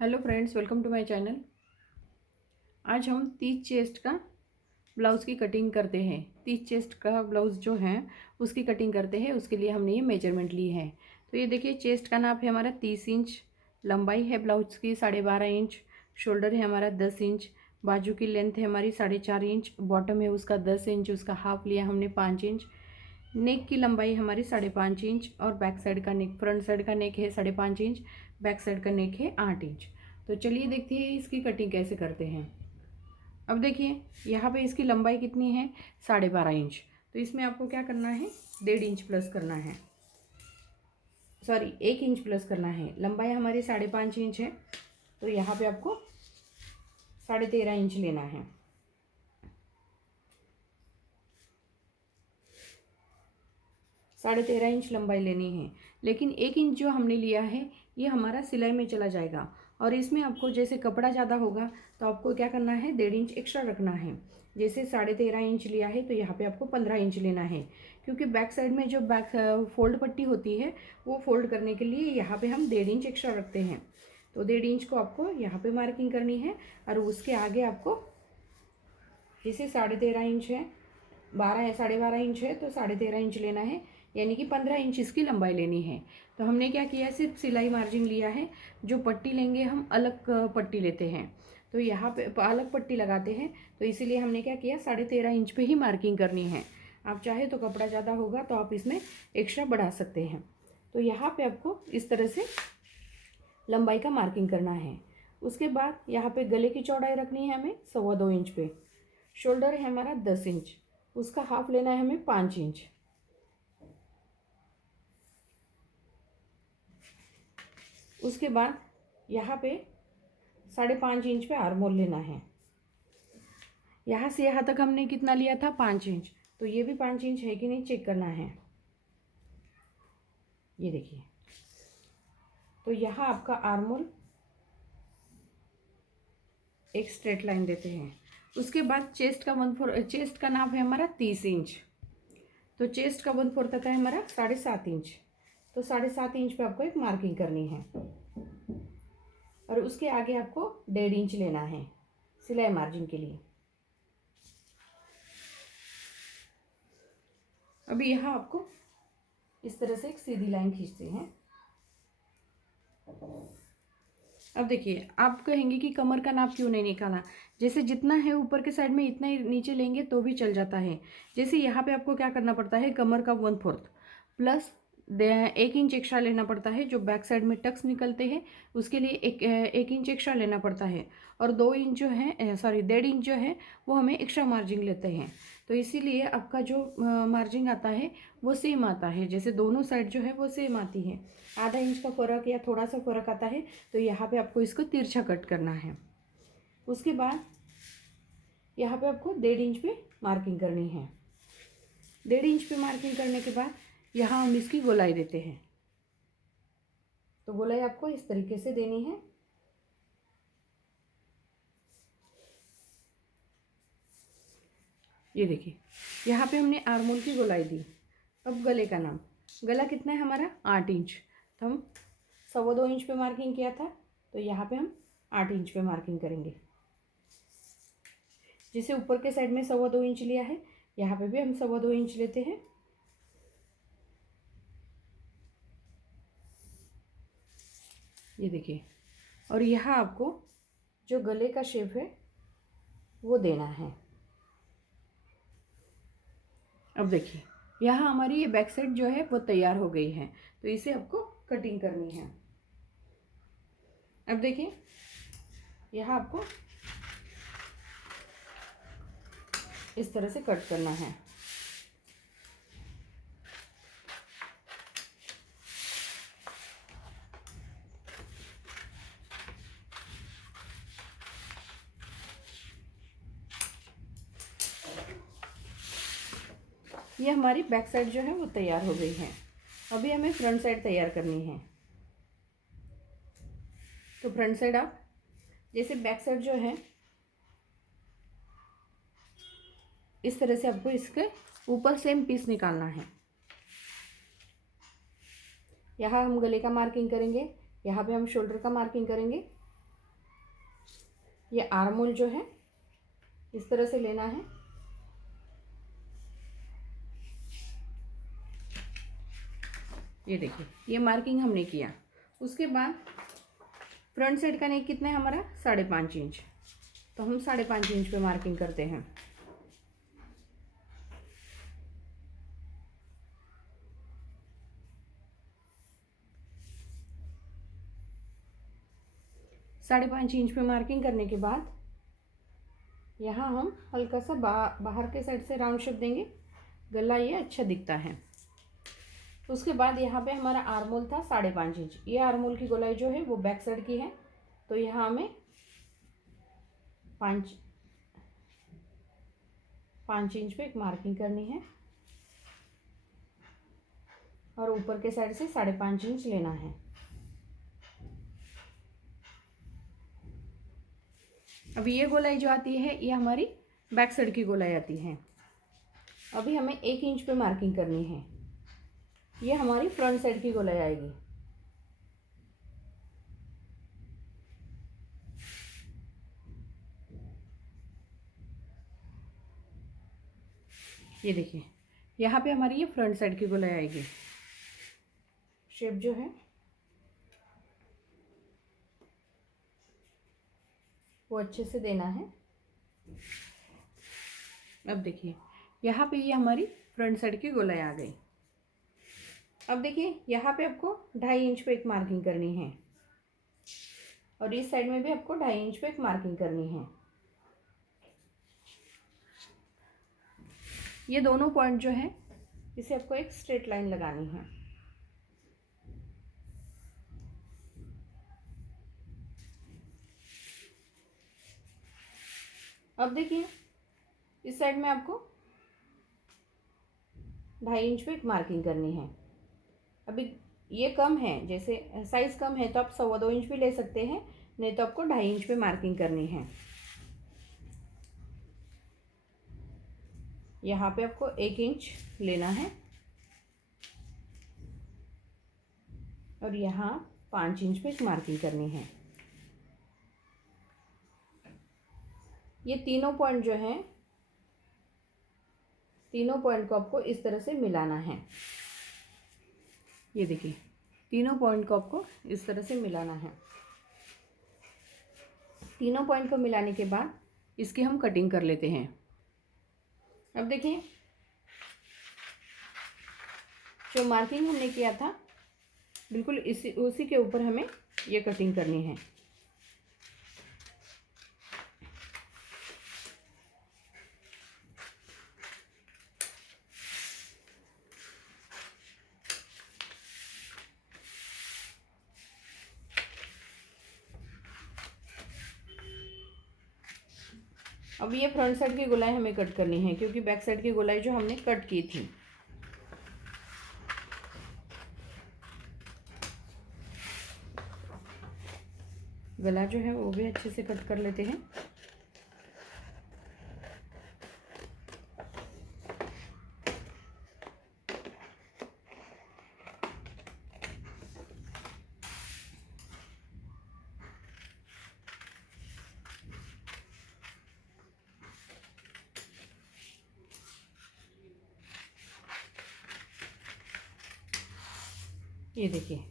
Hello friends, welcome to my channel. आज हम 30 chest का ब्लाउज़ की कटिंग करते हैं। 30 चेस्ट का ब्लाउज़ जो है उसकी कटिंग करते हैं। उसके लिए हमने ये मेजरमेंट ली है। तो ये देखिए, चेस्ट का नाप है हमारा 30 इंच, लंबाई है ब्लाउज़ की 12.5 इंच, शोल्डर है हमारा 10 इंच, बाजू की लेंथ है हमारी 4.5 इंच, बॉटम है उसका 10 इंच, उसका हाफ लिया हमने 5 इंच, नेक की लंबाई हमारी 5.5 इंच और बैक साइड का नेक, फ्रंट साइड का नेक है 5.5 इंच, बैक साइड का नेक है 8 इंच। तो चलिए देखते हैं इसकी कटिंग कैसे करते हैं। अब देखिए, यहाँ पे इसकी लंबाई कितनी है, 12.5 इंच। तो इसमें आपको क्या करना है, 1.5 इंच प्लस करना है, सॉरी 1 इंच प्लस करना है। लंबाई हमारी 5.5 इंच है, तो यहाँ पे आपको 13.5 इंच लेना है। 13.5 इंच लंबाई लेनी है, लेकिन 1 इंच जो हमने लिया है ये हमारा सिलाई में चला जाएगा। और इसमें आपको जैसे कपड़ा ज़्यादा होगा तो आपको क्या करना है, 1.5 इंच एक्स्ट्रा रखना है। जैसे 13.5 इंच लिया है तो यहाँ पे आपको 15 इंच लेना है, क्योंकि बैक साइड में जो बैक फोल्ड पट्टी होती है वो फोल्ड करने के लिए यहाँ पे हम 1.5 इंच एक्स्ट्रा रखते हैं। तो 1.5 इंच को आपको यहाँ पे मार्किंग करनी है। और उसके आगे आपको जैसे 13.5 इंच है, 12.5 इंच है तो 13.5 इंच लेना है, यानी कि 15 इंच इसकी लंबाई लेनी है। तो हमने क्या किया है, सिर्फ सिलाई मार्जिन लिया है। जो पट्टी लेंगे हम अलग पट्टी लेते हैं, तो यहाँ पे अलग पट्टी लगाते हैं। तो इसीलिए हमने क्या किया, 13.5 इंच पे ही मार्किंग करनी है। आप चाहे तो कपड़ा ज़्यादा होगा तो आप इसमें एक्स्ट्रा बढ़ा सकते हैं। तो यहाँ पे आपको इस तरह से लंबाई का मार्किंग करना है। उसके बाद यहाँ पे गले की चौड़ाई रखनी है हमें 2.25 इंच पे। शोल्डर है हमारा 10 इंच, उसका हाफ लेना है हमें 5 इंच। उसके बाद यहाँ पे 5.5 इंच पे आर्म होल लेना है। यहाँ से यहाँ तक हमने कितना लिया था, 5 इंच। तो ये भी 5 इंच है कि नहीं चेक करना है। ये देखिए, तो यहाँ आपका आर्म होल एक स्ट्रेट लाइन देते हैं। उसके बाद चेस्ट का चेस्ट का नाप है हमारा 30 इंच। तो चेस्ट का 1/4 आता है हमारा 7.5 इंच। तो 7.5 इंच पे आपको एक मार्किंग करनी है। और उसके आगे आपको 1.5 इंच लेना है सिलाई मार्जिन के लिए। अभी यहाँ आपको इस तरह से एक सीधी लाइन खींचते हैं। अब देखिए, आप कहेंगे कि कमर का नाप क्यों नहीं निकाला। जैसे जितना है ऊपर के साइड में इतना ही नीचे लेंगे तो भी चल जाता है। जैसे यहाँ पे आपको क्या करना पड़ता है, कमर का 1/4 प्लस 1 इंच एक्स्ट्रा लेना पड़ता है। जो बैक साइड में टक्स निकलते हैं उसके लिए 1 इंच एक्स्ट्रा लेना पड़ता है। और 2 इंच जो है, सॉरी 1.5 इंच जो है वो हमें एक्स्ट्रा मार्जिन लेते हैं। तो इसीलिए आपका जो मार्जिन आता है वो सेम आता है। जैसे दोनों साइड जो है वो सेम आती है। आधा इंच का फ़र्क या थोड़ा सा फ़र्क आता है, तो यहाँ पे आपको इसको तिरछा कट करना है। उसके बाद यहाँ पे आपको 1.5 इंच पे मार्किंग करनी है। 1.5 इंच पे मार्किंग करने के बाद यहाँ हम इसकी गोलाई देते हैं। तो गोलाई आपको इस तरीके से देनी है। ये देखिए, यहाँ पे हमने आर्म होल की गोलाई दी। अब गले का नाम, गला कितना है हमारा 8 इंच। तो हम 2.25 इंच पे मार्किंग किया था, तो यहाँ पे हम 8 इंच पे मार्किंग करेंगे। जिसे ऊपर के साइड में 2.25 इंच लिया है, यहाँ पे भी हम 2.25 इंच लेते हैं। ये देखिए, और यहाँ आपको जो गले का शेप है वो देना है। अब देखिए, यहाँ हमारी ये बैक साइड जो है वो तैयार हो गई है। तो इसे आपको कटिंग करनी है। अब देखिए, यहाँ आपको इस तरह से कट करना है। ये हमारी बैक साइड जो है वो तैयार हो गई है। अभी हमें फ्रंट साइड तैयार करनी है। तो फ्रंट साइड आप जैसे बैक साइड जो है इस तरह से आपको इसके ऊपर सेम पीस निकालना है। यहाँ हम गले का मार्किंग करेंगे, यहाँ पे हम शोल्डर का मार्किंग करेंगे। ये आर्म होल जो है इस तरह से लेना है। ये देखिए, ये मार्किंग हमने किया। उसके बाद फ्रंट साइड का नेक कितना है हमारा 5.5 इंच, तो हम 5.5 इंच पे मार्किंग करते हैं। साढ़े 5 इंच पे मार्किंग करने के बाद यहाँ हम हल्का सा बाहर के साइड से राउंड शेप देंगे, गला ये अच्छा दिखता है। उसके बाद यहाँ पे हमारा आर्म होल था 5.5 इंच। ये आर्म होल की गोलाई जो है वो बैक साइड की है, तो यहाँ हमें 5 इंच पे एक मार्किंग करनी है और ऊपर के साइड से 5.5 इंच लेना है। अभी ये गोलाई जो आती है ये हमारी बैक साइड की गोलाई आती है। अभी हमें 1 इंच पे मार्किंग करनी है, ये हमारी फ्रंट साइड की गोलाई आएगी। ये देखिए, यहाँ पे हमारी ये फ्रंट साइड की गोलाई आएगी। शेप जो है वो अच्छे से देना है। अब देखिए, यहाँ पे ये हमारी फ्रंट साइड की गोलाई आ गई। अब देखिए, यहाँ पे आपको 2.5 इंच पे एक मार्किंग करनी है और इस साइड में भी आपको 2.5 इंच पे एक मार्किंग करनी है। ये दोनों पॉइंट जो है इसे आपको एक स्ट्रेट लाइन लगानी है। अब देखिए, इस साइड में आपको 2.5 इंच पे एक मार्किंग करनी है। अभी ये कम है, जैसे साइज़ कम है तो आप 2.25 इंच भी ले सकते हैं, नहीं तो आपको 2.5 इंच पे मार्किंग करनी है। यहाँ पे आपको 1 इंच लेना है और यहाँ 5 इंच पे एक मार्किंग करनी है। ये तीनों पॉइंट जो हैं, तीनों पॉइंट को आपको इस तरह से मिलाना है। ये देखिए, तीनों पॉइंट को आपको इस तरह से मिलाना है। तीनों पॉइंट को मिलाने के बाद इसकी हम कटिंग कर लेते हैं। अब देखिए, जो मार्किंग हमने किया था बिल्कुल उसी के ऊपर हमें ये कटिंग करनी है। अब ये फ्रंट साइड की गोलाई हमें कट करनी है, क्योंकि बैक साइड की गोलाई जो हमने कट की थी। गला जो है वो भी अच्छे से कट कर लेते हैं। ये देखिए,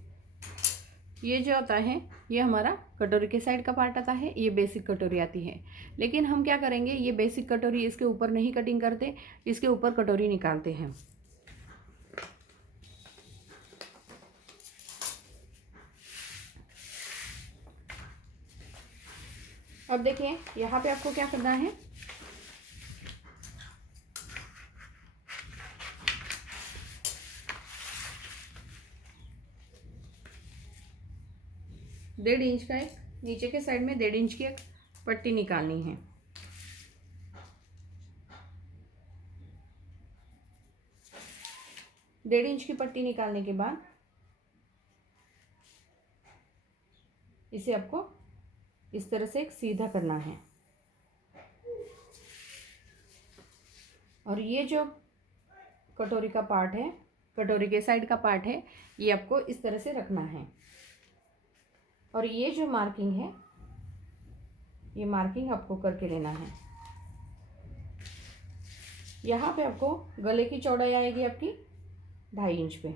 ये जो आता है ये हमारा कटोरी के साइड का पार्ट आता है, ये बेसिक कटोरी आती है। लेकिन हम क्या करेंगे, ये बेसिक कटोरी इसके ऊपर नहीं कटिंग करते, इसके ऊपर कटोरी निकालते हैं। अब देखिए, यहाँ पे आपको क्या करना है, डेढ़ इंच का एक नीचे के साइड में 1.5 इंच की एक पट्टी निकालनी है। डेढ़ इंच की पट्टी निकालने के बाद इसे आपको इस तरह से एक सीधा करना है और ये जो कटोरी का पार्ट है, कटोरी के साइड का पार्ट है, ये आपको इस तरह से रखना है। और ये जो मार्किंग है ये मार्किंग आपको करके लेना है। यहाँ पे आपको गले की चौड़ाई आएगी आपकी 2.5 इंच पे,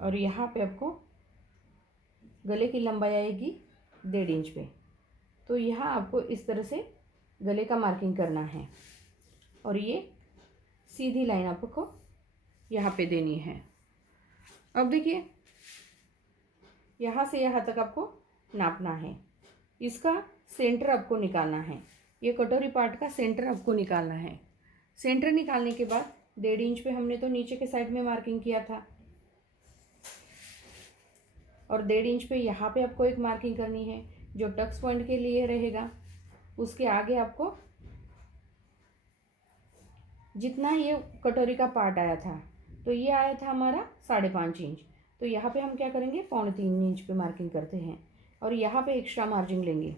और यहाँ पे आपको गले की लंबाई आएगी 1.5 इंच पे। तो यहाँ आपको इस तरह से गले का मार्किंग करना है, और ये सीधी लाइन आपको यहाँ पे देनी है। अब देखिए, यहाँ से यहाँ तक आपको नापना है। इसका सेंटर आपको निकालना है, ये कटोरी पार्ट का सेंटर आपको निकालना है। सेंटर निकालने के बाद 1.5 इंच पे हमने तो नीचे के साइड में मार्किंग किया था, और 1.5 इंच पे यहाँ पे आपको एक मार्किंग करनी है जो टक्स पॉइंट के लिए रहेगा। उसके आगे आपको जितना ये कटोरी का पार्ट आया था, तो ये आया था हमारा 5.5 इंच, तो यहाँ पे हम क्या करेंगे 3.25 इंच पे मार्किंग करते हैं, और यहाँ पे एक्स्ट्रा मार्जिन लेंगे।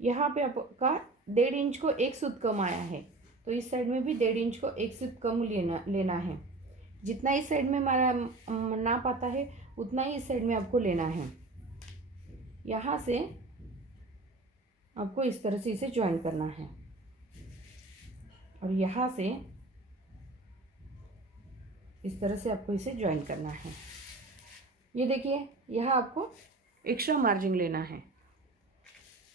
यहाँ पे आपका 1.5 इंच को 1 सूत कम आया है, तो इस साइड में भी 1.5 इंच को 1 सूत कम लेना है। जितना इस साइड में हमारा नाप आता है उतना ही इस साइड में आपको लेना है। यहाँ से आपको इस तरह से इसे ज्वाइन करना है, और यहाँ से इस तरह से आपको इसे ज्वाइन करना है। ये देखिए, यहाँ आपको एक्स्ट्रा मार्जिन लेना है,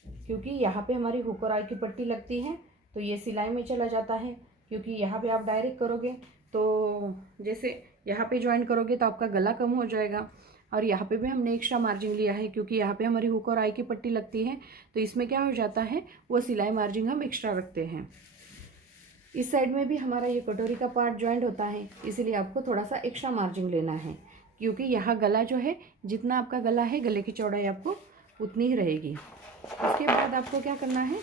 क्योंकि यहाँ पे हमारी हुक और आई की पट्टी लगती है, तो ये सिलाई में चला जाता है। क्योंकि यहाँ पे आप डायरेक्ट करोगे तो जैसे यहाँ पे ज्वाइन करोगे तो आपका गला कम हो जाएगा, और यहाँ पे भी हमने एक्स्ट्रा मार्जिन लिया है क्योंकि यहाँ पे हमारी हुक और आई की पट्टी लगती है, तो इसमें क्या हो जाता है वो सिलाई मार्जिन हम एक्स्ट्रा रखते हैं। इस साइड में भी हमारा ये कटोरी का पार्ट ज्वाइंट होता है, इसीलिए आपको थोड़ा सा एक्स्ट्रा मार्जिन लेना है, क्योंकि यहाँ गला जो है, जितना आपका गला है गले की चौड़ाई आपको उतनी ही रहेगी। उसके बाद आपको क्या करना है,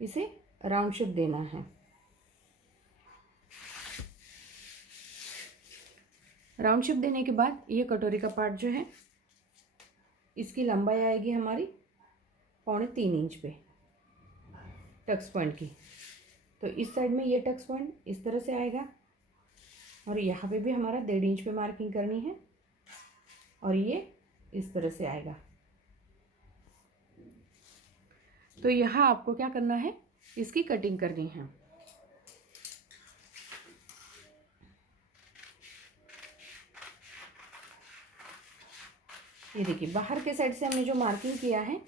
इसे राउंड शेप देना है। राउंड शेप देने के बाद ये कटोरी का पार्ट जो है, इसकी लंबाई आएगी हमारी 3.25 इंच पे टक्स पॉइंट की। तो इस साइड में ये टक्स पॉइंट इस तरह से आएगा, और यहाँ पे भी हमारा 1.5 इंच पे मार्किंग करनी है, और ये इस तरह से आएगा। तो यहाँ आपको क्या करना है, इसकी कटिंग करनी है। ये देखिए, बाहर के साइड से हमने जो मार्किंग किया है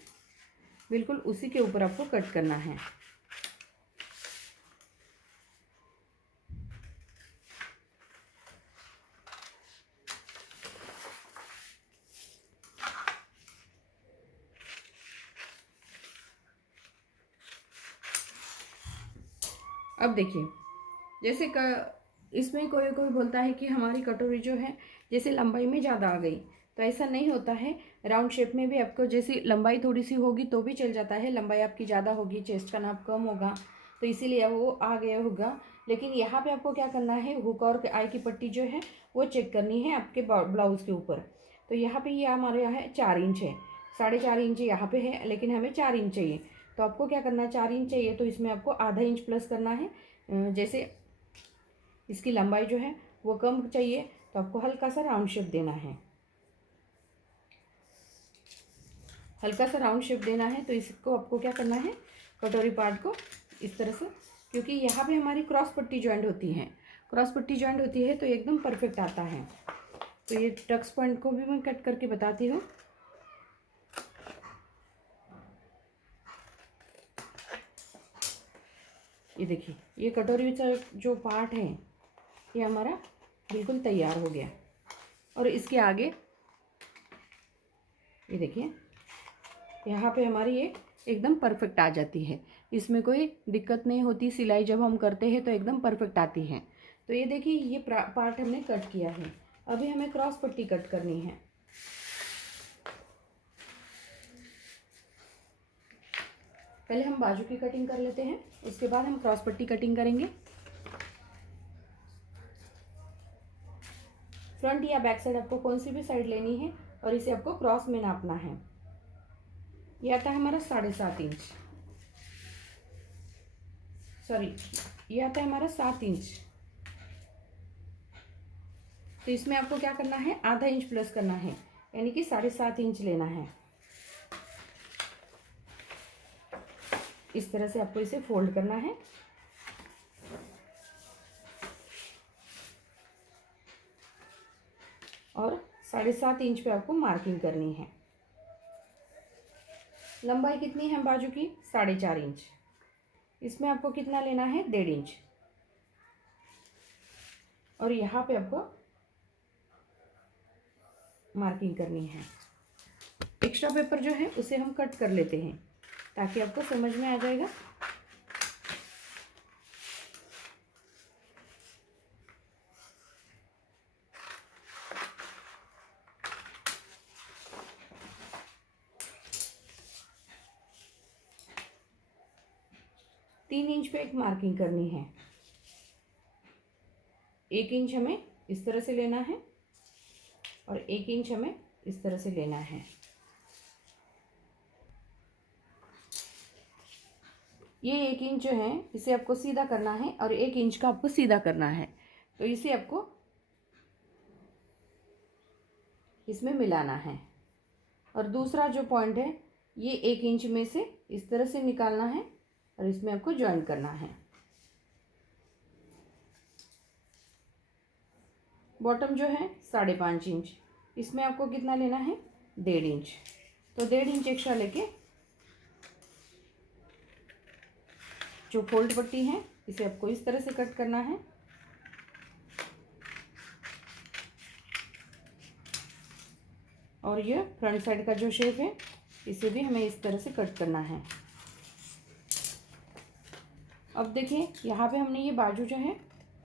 बिल्कुल उसी के ऊपर आपको कट करना है। अब देखिए, जैसे इसमें कोई कोई बोलता है कि हमारी कटोरी जो है जैसे लंबाई में ज़्यादा आ गई, तो ऐसा नहीं होता है। राउंड शेप में भी आपको जैसी लंबाई थोड़ी सी होगी तो भी चल जाता है, लंबाई आपकी ज़्यादा होगी, चेस्ट का नाप कम होगा, तो इसीलिए वो आ गया होगा। लेकिन यहाँ पे आपको क्या करना है, हुक और आई की पट्टी जो है वो चेक करनी है आपके ब्लाउज़ के ऊपर। तो यहाँ पे ये हमारे यहाँ है 4 इंच है, 4.5 इंच यहाँ पे है, लेकिन हमें 4 इंच चाहिए। तो आपको क्या करना है, 4 इंच चाहिए तो इसमें आपको आधा इंच प्लस करना है। जैसे इसकी लंबाई जो है वो कम चाहिए, तो आपको हल्का सा राउंड शेप देना है। हल्का सा राउंड शेप देना है, तो इसको आपको क्या करना है, कटोरी पार्ट को इस तरह से, क्योंकि यहाँ पे हमारी क्रॉस पट्टी जॉइंट होती है, क्रॉस पट्टी जॉइंट होती है तो एकदम परफेक्ट आता है। तो ये टक्स पॉइंट को भी मैं कट करके बताती हूँ। ये देखिए, ये कटोरी का जो पार्ट है ये हमारा बिल्कुल तैयार हो गया, और इसके आगे ये देखिए, यहाँ पे हमारी ये एकदम परफेक्ट आ जाती है, इसमें कोई दिक्कत नहीं होती। सिलाई जब हम करते हैं तो एकदम परफेक्ट आती है। तो ये देखिए, ये पार्ट हमने कट किया है। अभी हमें क्रॉस पट्टी कट करनी है। पहले हम बाजू की कटिंग कर लेते हैं, उसके बाद हम क्रॉस पट्टी कटिंग करेंगे। फ्रंट या बैक साइड आपको कौन सी भी साइड लेनी है, और इसे आपको क्रॉस में नापना है। ये आता है हमारा 7.5 इंच, सॉरी ये आता है हमारा 7 इंच। तो इसमें आपको क्या करना है, आधा इंच प्लस करना है, यानी कि 7.5 इंच लेना है। इस तरह से आपको इसे फोल्ड करना है। और 7.5 इंच पे आपको मार्किंग करनी है। लंबाई कितनी है बाजू की? 4.5 इंच। इसमें आपको कितना लेना है? 1.5 इंच। और यहाँ पे आपको मार्किंग करनी है। एक्स्ट्रा पेपर जो है उसे हम कट कर लेते हैं ताकि आपको समझ में आ जाएगा। तीन इंच पे एक मार्किंग करनी है। 1 इंच हमें इस तरह से लेना है और 1 इंच हमें इस तरह से लेना है। ये 1 इंच जो है इसे आपको सीधा करना है और 1 इंच का आपको सीधा करना है। तो इसे आपको इसमें मिलाना है। और दूसरा जो पॉइंट है ये 1 इंच में से इस तरह से निकालना है और इसमें आपको ज्वाइन करना है। बॉटम जो है 5.5 इंच, इसमें आपको कितना लेना है? 1.5 इंच। तो 1.5 इंच एक्स्ट्रा लेके जो फोल्ड पट्टी है इसे आपको इस तरह से कट करना है। और ये फ्रंट साइड का जो शेप है इसे भी हमें इस तरह से कट करना है। अब देखिए यहाँ पे हमने ये बाजू जो है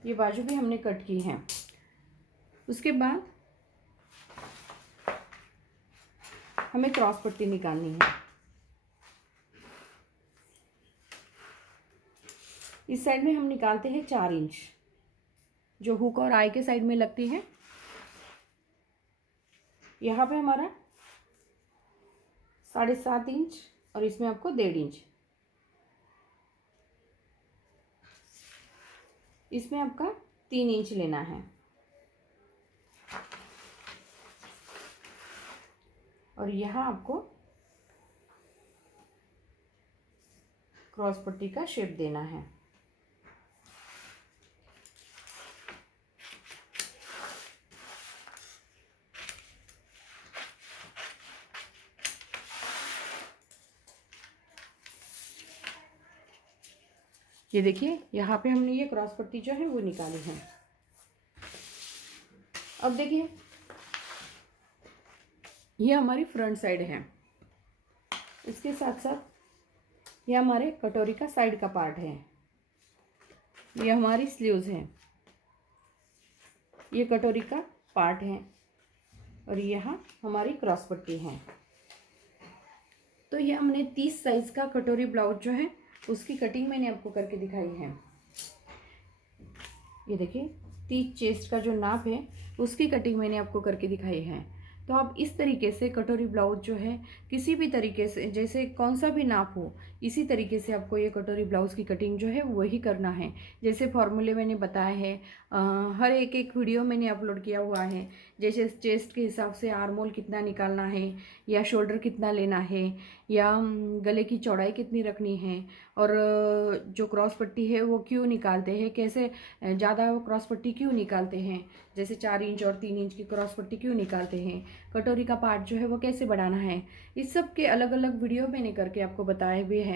ये बाजू भी हमने कट की है। उसके बाद हमें क्रॉस पट्टी निकालनी है। इस साइड में हम निकालते हैं 4 इंच, जो हुक और आई के साइड में लगती है। यहाँ पे हमारा 7.5 इंच और इसमें आपको 1.5 इंच। इसमें आपका 3 इंच लेना है। और यहाँ आपको क्रॉस पट्टी का शेप देना है। ये देखिए यहाँ पे हमने ये क्रॉस पट्टी जो है वो निकाली है। अब देखिए ये हमारी फ्रंट साइड है। इसके साथ साथ ये हमारे कटोरी का साइड का पार्ट है। ये हमारी स्लीव्स हैं। ये कटोरी का पार्ट है और यहाँ हमारी क्रॉस पट्टी है। तो ये हमने 30 साइज का कटोरी ब्लाउज जो है उसकी कटिंग मैंने आपको करके दिखाई है। ये देखिए 30 चेस्ट का जो नाप है उसकी कटिंग मैंने आपको करके दिखाई है। तो आप इस तरीके से कटोरी ब्लाउज जो है किसी भी तरीके से, जैसे कौन सा भी नाप हो, इसी तरीके से आपको ये कटोरी ब्लाउज़ की कटिंग जो है वही करना है। जैसे फॉर्मूले मैंने बताया है, हर एक वीडियो मैंने अपलोड किया हुआ है। जैसे चेस्ट के हिसाब से आर्म होल कितना निकालना है, या शोल्डर कितना लेना है, या गले की चौड़ाई कितनी रखनी है, और जो क्रॉस पट्टी है वो क्यों निकालते हैं, कैसे ज़्यादा क्रॉस पट्टी क्यों निकालते हैं, जैसे 4 इंच और 3 इंच की क्रॉस पट्टी क्यों निकालते हैं, कटोरी का पार्ट जो है वो कैसे बढ़ाना है, इस सब के अलग अलग वीडियो मैंने करके आपको बताए हुए हैं।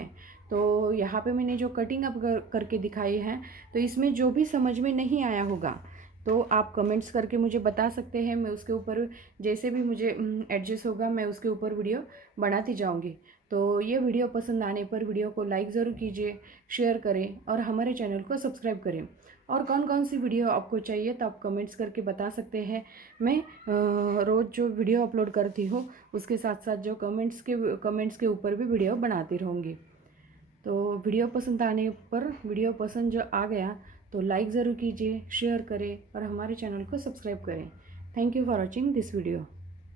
तो यहाँ पे मैंने जो कटिंग अब करके दिखाई है, तो इसमें जो भी समझ में नहीं आया होगा तो आप कमेंट्स करके मुझे बता सकते हैं। मैं उसके ऊपर जैसे भी मुझे एडजस्ट होगा मैं उसके ऊपर वीडियो बनाती जाऊँगी। तो ये वीडियो पसंद आने पर वीडियो को लाइक ज़रूर कीजिए, शेयर करें और हमारे चैनल को सब्सक्राइब करें। और कौन कौन सी वीडियो आपको चाहिए तो आप कमेंट्स करके बता सकते हैं। मैं रोज़ जो वीडियो अपलोड करती हूँ उसके साथ साथ जो कमेंट्स के ऊपर भी वीडियो बनाती रहूँगी। तो वीडियो पसंद आने पर, वीडियो पसंद जो आ गया तो लाइक ज़रूर कीजिए, शेयर करें और हमारे चैनल को सब्सक्राइब करें। Thank you for watching this video.